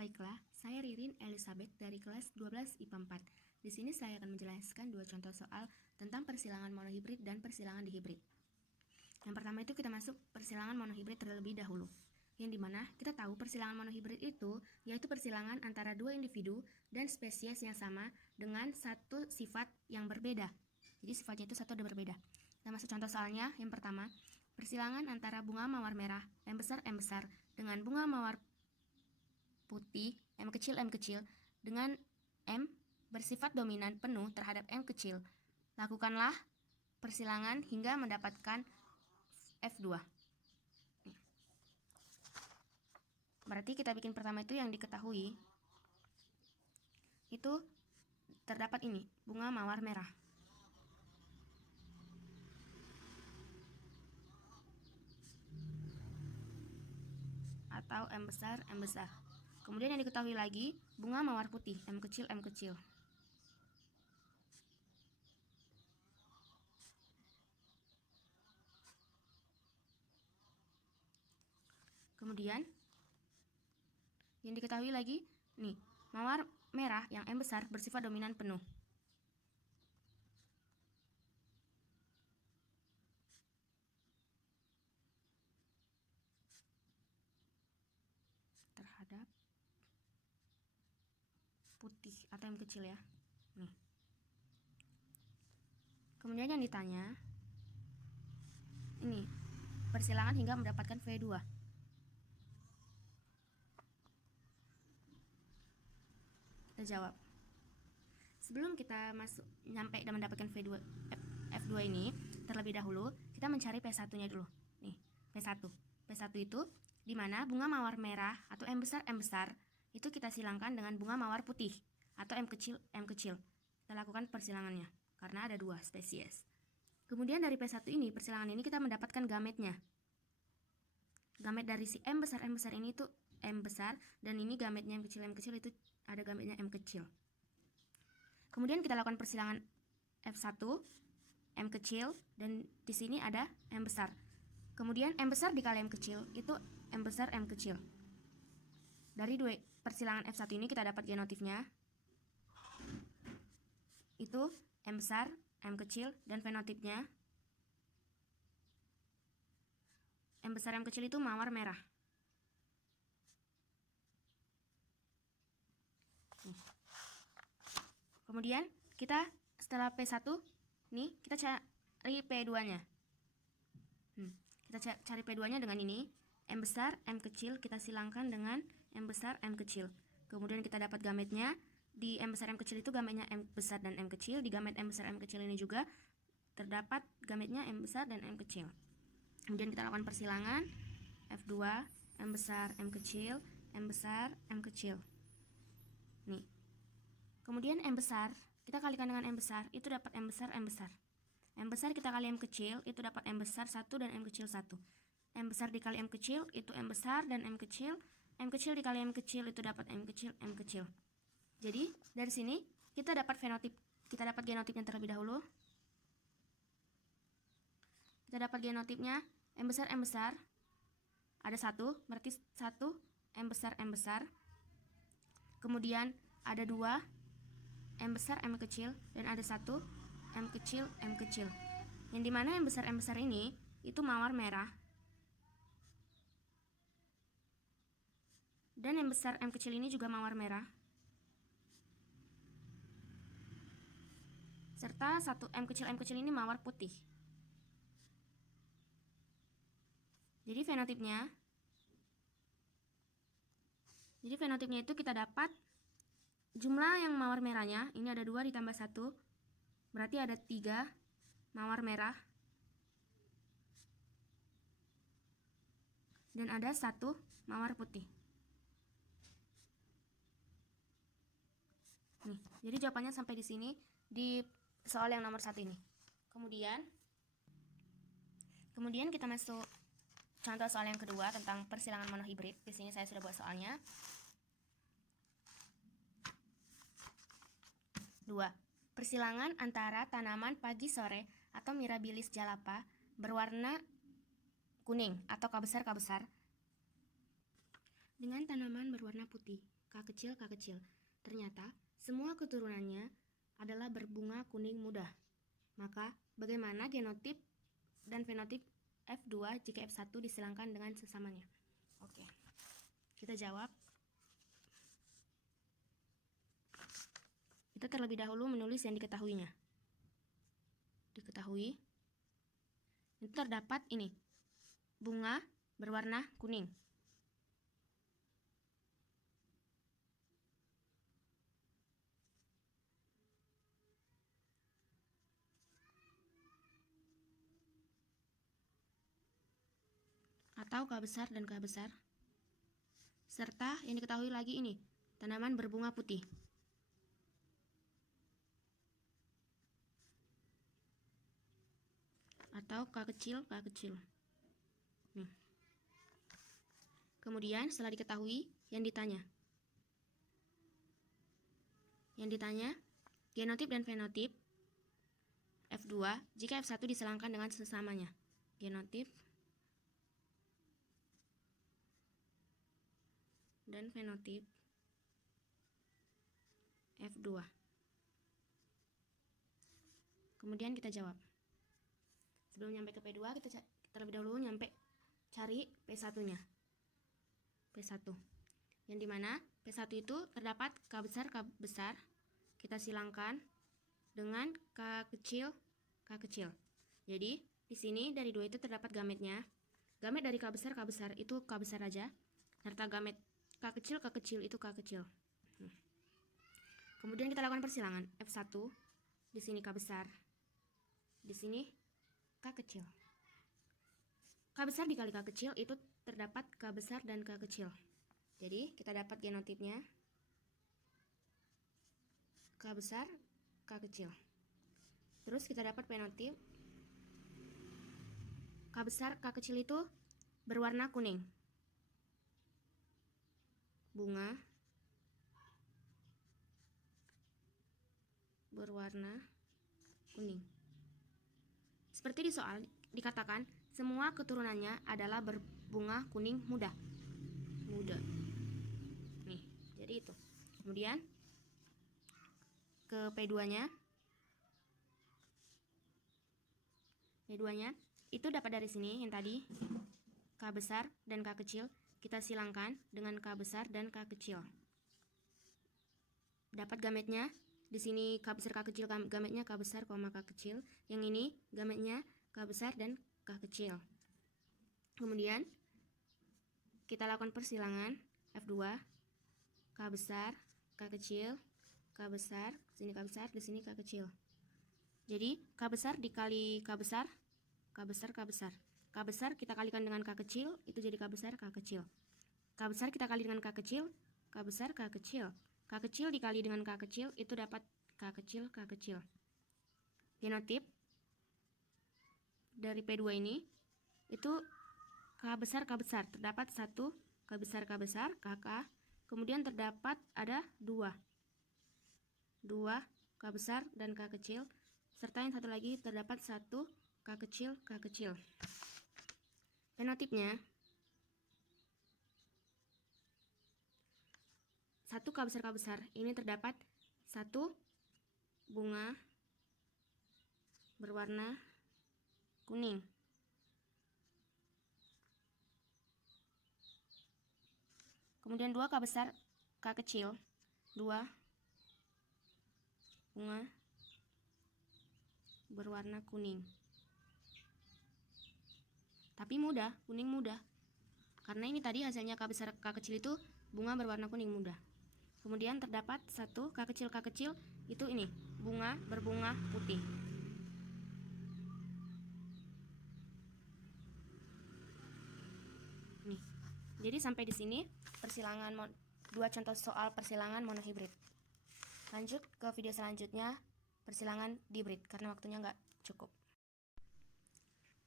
Baiklah, saya Ririn Elizabeth dari kelas 12 IPA 4. Di sini saya akan menjelaskan dua contoh soal tentang persilangan monohibrid dan persilangan dihibrid. Yang pertama itu kita masuk persilangan monohibrid terlebih dahulu. Yang dimana kita tahu persilangan monohibrid itu yaitu persilangan antara dua individu dan spesies yang sama dengan satu sifat yang berbeda. Jadi sifatnya itu satu dan berbeda. Kita masuk contoh soalnya. Yang pertama, persilangan antara bunga mawar merah M besar dengan bunga mawar putih M kecil dengan M bersifat dominan penuh terhadap M kecil. Lakukanlah persilangan hingga mendapatkan F2. Berarti kita bikin pertama itu yang diketahui itu terdapat ini, bunga mawar merah. Atau M besar. Kemudian yang diketahui lagi, bunga mawar putih M kecil. Kemudian yang diketahui lagi, nih, mawar merah yang M besar bersifat dominan penuh. Terhadap putih atau M kecil ya. Nih. Kemudian yang ditanya, ini, persilangan hingga mendapatkan V2. Kita jawab. Sebelum kita nyampe dan mendapatkan F2 ini, terlebih dahulu kita mencari P1-nya dulu. Nih, P1. P1 itu di mana bunga mawar merah atau M besar itu kita silangkan dengan bunga mawar putih atau M kecil. Kita lakukan persilangannya karena ada dua spesies. Kemudian dari P1 ini, persilangan ini kita mendapatkan gametnya. Gamet dari si M besar ini itu M besar, dan ini gametnya M kecil itu ada gametnya M kecil. Kemudian kita lakukan persilangan F1 M kecil, dan di sini ada M besar. Kemudian M besar dikali M kecil itu M besar M kecil. Dari dua persilangan F1 ini kita dapat genotifnya itu M besar M kecil, dan fenotipnya M besar M kecil itu mawar merah. Kemudian kita setelah P1 nih kita cari P2-nya. Kita cari P2-nya dengan ini, M besar M kecil kita silangkan dengan M besar M kecil. Kemudian kita dapat gametnya. Di M besar M kecil itu gametnya M besar dan M kecil. Di gamet M besar M kecil ini juga terdapat gametnya M besar dan M kecil. Kemudian kita lakukan persilangan F2 M besar M kecil, M besar M kecil. Nih. Kemudian M besar kita kalikan dengan M besar, itu dapat M besar. M besar kita kali M kecil, itu dapat M besar 1 dan M kecil 1. M besar dikali M kecil, itu M besar dan M kecil. M kecil dikali M kecil, itu dapat M kecil. Jadi, dari sini kita dapat fenotip. Kita dapat genotipnya terlebih dahulu. Kita dapat genotipnya M besar. Ada 1, berarti 1 M besar. Kemudian ada 2 M besar M kecil, dan ada 1 M kecil. Yang dimana M besar ini itu mawar merah, dan M besar M kecil ini juga mawar merah, serta 1 M kecil ini mawar putih. Jadi fenotipnya itu kita dapat jumlah yang mawar merahnya, ini ada 2 ditambah 1, berarti ada 3 mawar merah, dan ada 1 mawar putih. Nih, jadi jawabannya sampai di sini di soal yang nomor 1 ini. Kemudian kita masuk contoh soal yang kedua tentang persilangan monohibrid. Di sini saya sudah buat soalnya. 2. Persilangan antara tanaman pagi sore atau Mirabilis jalapa berwarna kuning atau kabesar dengan tanaman berwarna putih, K kecil, K kecil. Ternyata semua keturunannya adalah berbunga kuning muda. Maka bagaimana genotip dan fenotip F2 jika F1 disilangkan dengan sesamanya? Oke, kita jawab. Kita terlebih dahulu menulis yang diketahuinya. Diketahui itu terdapat ini, bunga berwarna kuning. Atau K besar dan K besar. Serta yang diketahui lagi ini, tanaman berbunga putih. Atau K kecil, K kecil. Nih. Kemudian setelah diketahui, yang ditanya. Yang ditanya, genotip dan fenotip F2 jika F1 disilangkan dengan sesamanya. Genotip dan fenotip F2. Kemudian kita jawab. Sebelum nyampe ke P2, kita terlebih dahulu cari P1-nya. P1. Yang dimana P1 itu terdapat K besar, K besar. Kita silangkan dengan K kecil, K kecil. Jadi, di sini dari dua itu terdapat gametnya. Gamet dari K besar itu K besar aja. Serta gamet K kecil itu K kecil. Kemudian kita lakukan persilangan. F1, di sini K besar. Di sini K kecil. K besar dikali K kecil itu terdapat K besar dan K kecil. Jadi kita dapat genotipnya K besar, K kecil. Terus kita dapat fenotip K besar, K kecil itu berwarna kuning. Bunga berwarna kuning. Seperti di soal dikatakan semua keturunannya adalah berbunga kuning muda. Nih, jadi itu. Kemudian ke P2-nya. P2-nya itu dapat dari sini yang tadi K besar dan K kecil kita silangkan dengan K besar dan K kecil. Dapat gametnya. Di sini K besar K kecil, gametnya K besar, K kecil. Yang ini gametnya K besar dan K kecil. Kemudian kita lakukan persilangan F2 K besar, K kecil, K besar, sini K besar, di sini K kecil. Jadi K besar dikali K besar, K besar, K besar. K besar kita kalikan dengan K kecil, itu jadi K besar, K kecil. K besar kita kali dengan K kecil, K besar, K kecil. K kecil dikali dengan K kecil, itu dapat K kecil, K kecil. Genotip dari P2 ini, itu K besar, terdapat 1 K besar, KK. Kemudian terdapat ada 2 K besar dan K kecil. Serta yang satu lagi terdapat 1 K kecil, K kecil. Fenotipnya 1 K besar, ini terdapat 1 bunga berwarna kuning. Kemudian 2 K besar, K kecil, 2 bunga berwarna kuning. Tapi muda, kuning muda. Karena ini tadi hasilnya K besar, K kecil itu bunga berwarna kuning muda. Kemudian terdapat 1 K kecil itu ini, bunga berbunga putih. Nih. Jadi sampai di sini persilangan 2 contoh soal persilangan monohibrid. Lanjut ke video selanjutnya persilangan dihibrid karena waktunya nggak cukup.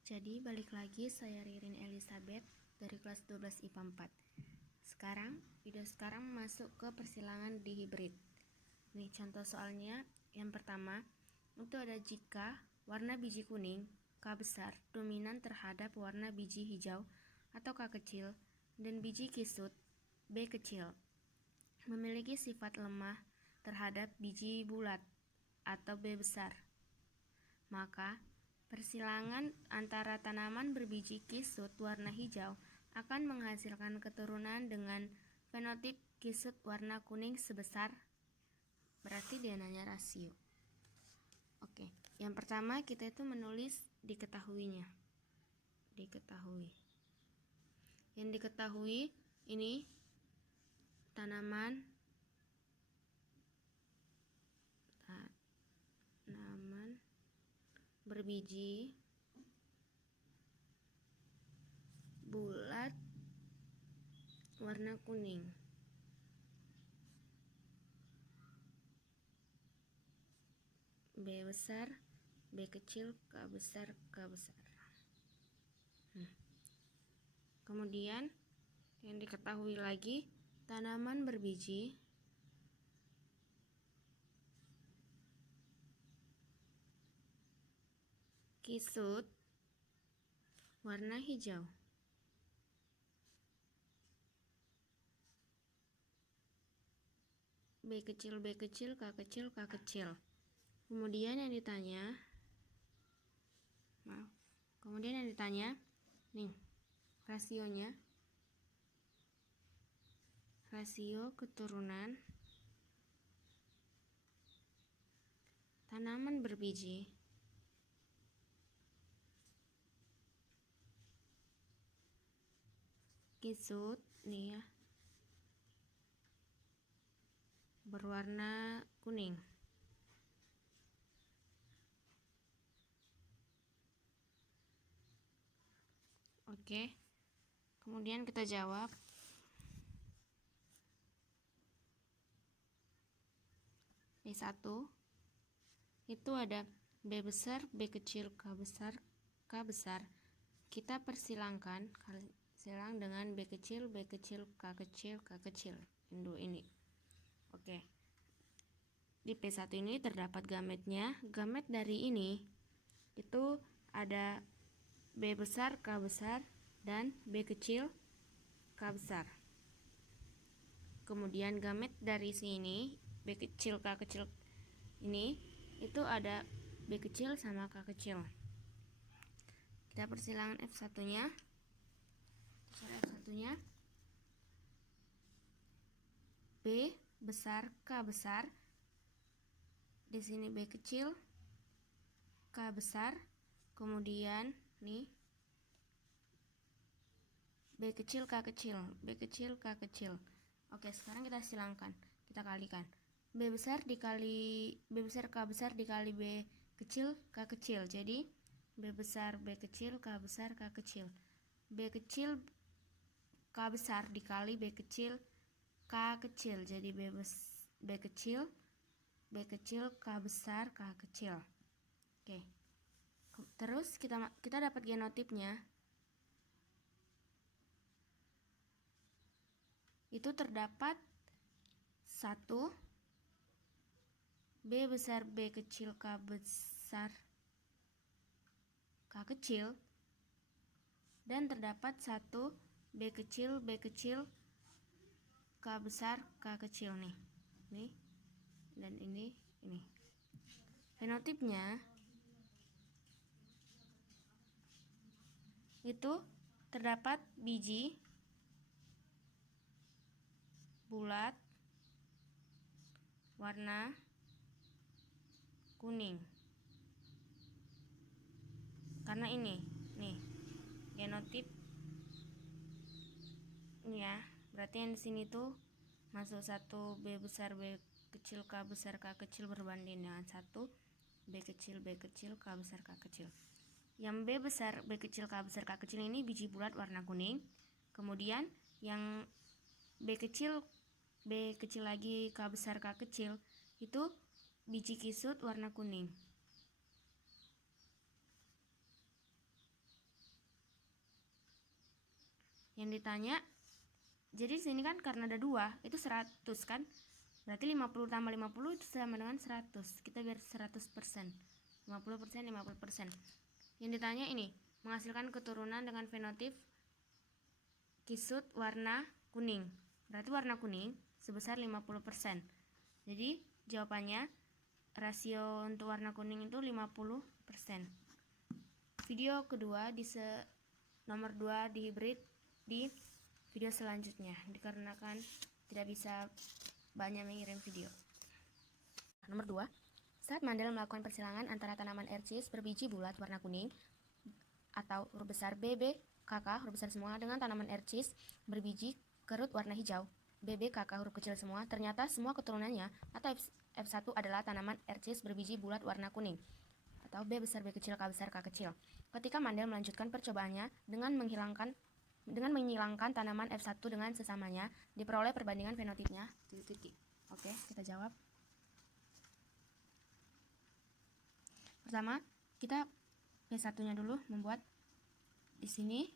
Jadi balik lagi, saya Ririn Elizabeth dari kelas 12 IPA 4. Video sekarang masuk ke persilangan dihibrid. Nih contoh soalnya yang pertama itu ada jika warna biji kuning K besar dominan terhadap warna biji hijau atau K kecil dan biji kisut B kecil, memiliki sifat lemah terhadap biji bulat atau B besar. Maka, persilangan antara tanaman berbiji kisut warna hijau akan menghasilkan keturunan dengan fenotip kisut warna kuning sebesar, berarti dia nanya rasio. Oke, yang pertama kita itu menulis diketahuinya. Diketahui. Yang diketahui ini tanaman berbiji bulat warna kuning. B besar, B kecil, K besar, K besar. Kemudian yang diketahui lagi tanaman berbiji kisut warna hijau. B kecil, B kecil, K kecil, K kecil. Kemudian yang ditanya, nih, rasionya, rasio keturunan tanaman berbiji kisut, nih ya, berwarna kuning. Oke, kemudian kita jawab. B1 itu ada B besar, B kecil, K besar, K besar. Kita persilangkan, silang dengan B kecil, B kecil, K kecil, K kecil. Ini. Oke. Di P1 ini terdapat gametnya. Gamet dari ini itu ada B besar, K besar, dan B kecil, K besar. Kemudian gamet dari sini B kecil, K kecil ini itu ada B kecil sama K kecil. Kita persilangan F1-nya. F1-nya B besar, K besar. Di sini B kecil, K besar. Kemudian nih B kecil, K kecil, B kecil, K kecil. Oke, sekarang kita silangkan, kita kalikan. B besar dikali B besar, K besar dikali B kecil, K kecil. Jadi B besar, B kecil, K besar, K kecil. B kecil, K besar dikali B kecil, K kecil. Jadi B kecil, B kecil, K besar, K kecil. Oke. Terus kita dapat genotipnya. Itu terdapat 1 B besar, B kecil, K besar, K kecil, dan terdapat 1 B kecil, B kecil, K besar, K kecil nih. Dan ini. Fenotipnya itu terdapat biji bulat warna kuning. Karena ini nih genotip ini ya. Berarti yang di sini tuh masuk 1 B besar, B kecil, K besar, K kecil berbanding dengan 1 B kecil, B kecil, K besar, K kecil. Yang B besar, B kecil, K besar, K kecil ini biji bulat warna kuning. Kemudian yang B kecil lagi, K besar, K kecil itu biji kisut warna kuning. Yang ditanya, jadi sini kan karena ada 2 itu 100 kan, berarti 50 tambah 50 itu sama dengan 100. Kita biar 100%, 50%, 50%. Yang ditanya ini menghasilkan keturunan dengan fenotip kisut warna kuning. berarti warna kuning sebesar 50%. Jadi jawabannya rasio untuk warna kuning itu 50%. Video kedua nomor 2 di hybrid di video selanjutnya dikarenakan tidak bisa banyak mengirim video. Nomor 2, saat Mandel melakukan persilangan antara tanaman RCS berbiji bulat warna kuning atau huruf besar BB KK huruf besar semua dengan tanaman RCS berbiji kerut warna hijau BB KK huruf kecil semua, ternyata semua keturunannya atau F1 adalah tanaman RCS berbiji bulat warna kuning atau B besar B kecil K besar K kecil. Ketika Mandel melanjutkan percobaannya dengan menghilangkan tanaman F1 dengan sesamanya, diperoleh perbandingan fenotipnya. Oke, kita jawab. Pertama, kita P1-nya dulu membuat di sini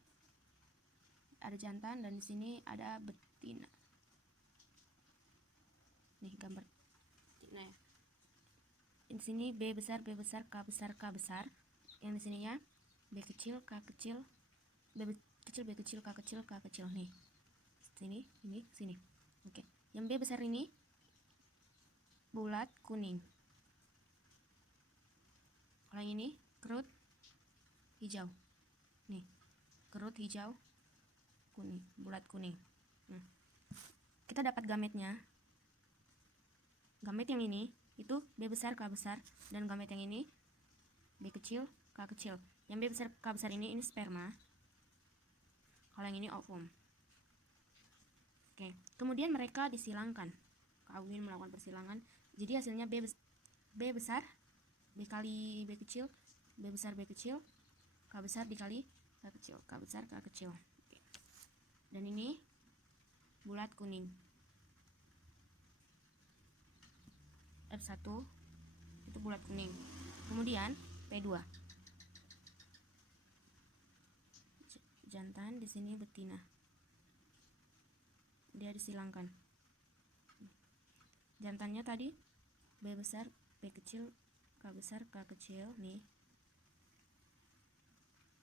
ada jantan dan di sini ada betina. Nih gambar betina ya. Di sini B besar K besar K besar. Yang di sininya B kecil K kecil B kecil K kecil nih. Sini. Oke. Yang B besar ini bulat kuning. Kalau yang ini kerut hijau. Nih, kerut hijau kuning, bulat kuning. Kita dapat gametnya. Gamet yang ini itu B besar K besar dan gamet yang ini B kecil K kecil. Yang B besar K besar ini sperma. Kalau yang ini ovum. Oke, kemudian mereka disilangkan. Kawin melakukan persilangan. Jadi hasilnya B besar B kali B kecil, B besar B kecil, K besar dikali K kecil, K besar K kecil. Oke. Dan ini bulat kuning. F1 itu bulat kuning. Kemudian P2. Jantan, di sini betina. Dia disilangkan. Jantannya tadi B besar B kecil K besar K kecil nih.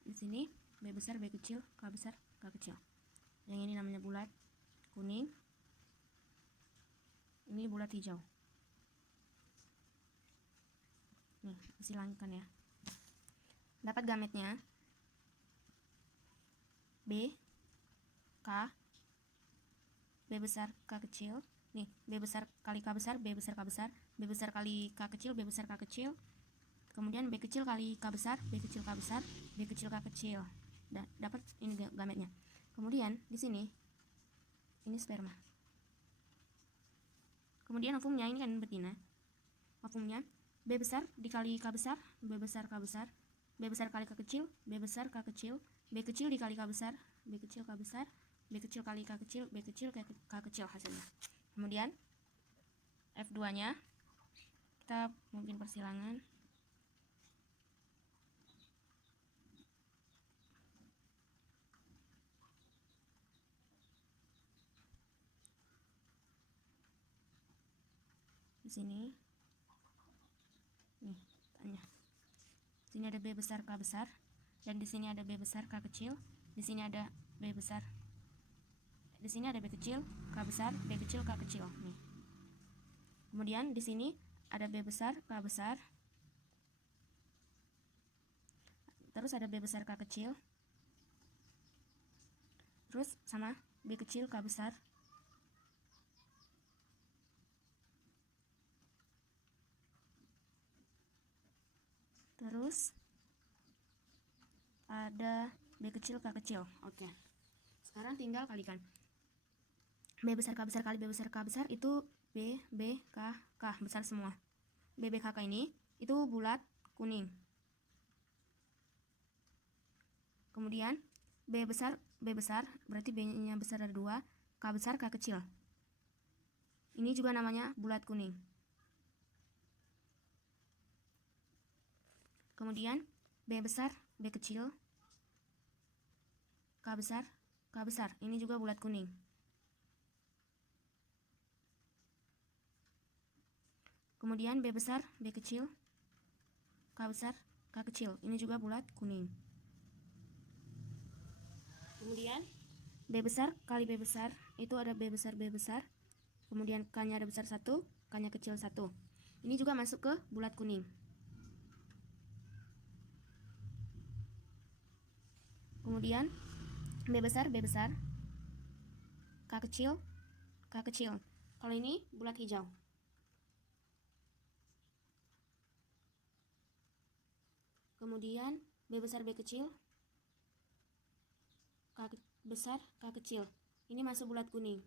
Di sini B besar B kecil K besar K kecil. Yang ini namanya bulat kuning. Ini bulat hijau. Nih, disilangkan ya. Dapat gametnya B K B besar K kecil. Nih, B besar kali K besar, B besar K besar, B besar kali K kecil, B besar K kecil. Kemudian B kecil kali K besar, B kecil K besar, B kecil K kecil. Dapat ini gametnya. Kemudian di sini ini sperma. Kemudian ovumnya ini kan betina. Ovumnya B besar dikali K besar, B besar K besar, B besar kali K kecil, B besar K kecil, B kecil dikali K besar, B kecil K besar, B kecil kali K kecil, B kecil K kecil hasilnya. Kemudian F2-nya kita mungkin persilangan. Di sini nih tanya. Di sini ada B besar K besar dan di sini ada B besar K kecil, di sini ada B besar. Di sini ada B kecil K besar, B kecil K kecil nih. Kemudian di sini ada B besar K besar. Terus ada B besar K kecil. Terus sama B kecil K besar. Terus ada B kecil K kecil. Oke. Sekarang tinggal kalikan. B besar K besar kali B besar K besar itu B K besar semua. B K ini itu bulat kuning. Kemudian B besar berarti B-nya besar ada 2, K besar K kecil. Ini juga namanya bulat kuning. Kemudian B besar B kecil K besar K besar. Ini juga bulat kuning. Kemudian B besar B kecil K besar K kecil. Ini juga bulat kuning. Kemudian B besar kali B besar, itu ada B besar, kemudian K-nya ada besar 1, K-nya kecil 1. Ini juga masuk ke bulat kuning. Kemudian B besar, K kecil. Kalau ini bulat hijau. Kemudian B besar, B kecil, K besar, K kecil. Ini masuk bulat kuning.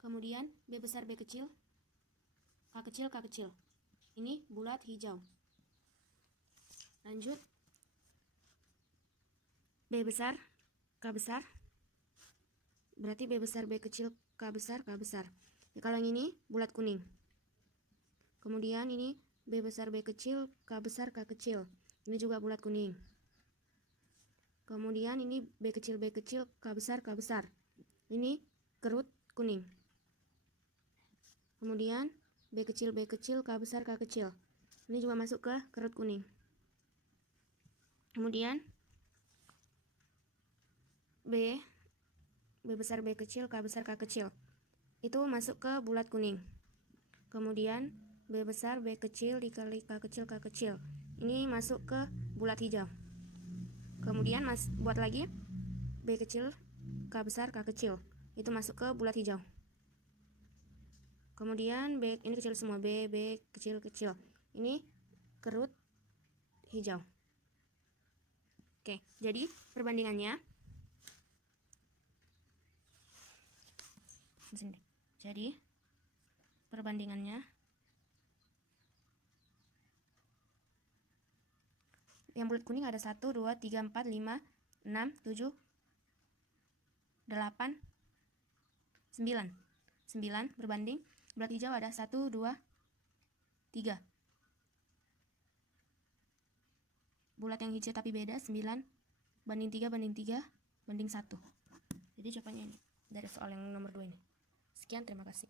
Kemudian B besar, B kecil, K kecil. Ini bulat hijau. Lanjut. B besar, K besar. Berarti B besar, B kecil, K besar. Ya, kalau yang ini bulat kuning. Kemudian ini B besar, B kecil, K besar, K kecil. Ini juga bulat kuning. Kemudian ini B kecil, K besar. Ini kerut kuning. Kemudian B kecil, K besar, K kecil. Ini juga masuk ke kerut kuning. Kemudian B besar, B kecil, K besar, K kecil. Itu masuk ke bulat kuning. Kemudian B besar, B kecil dikali K kecil. Ini masuk ke bulat hijau. Kemudian buat lagi B kecil, K besar, K kecil. Itu masuk ke bulat hijau. Kemudian B ini kecil semua, B kecil. Ini kerut hijau. Oke, jadi perbandingannya yang bulat kuning ada 1, 2, 3, 4, 5, 6, 7, 8, 9 berbanding bulat hijau ada 1, 2, 3. Bulat yang hijau tapi beda 9 banding 3 banding 1. Jadi jawabannya ini dari soal yang nomor 2 ini. Sekian, terima kasih.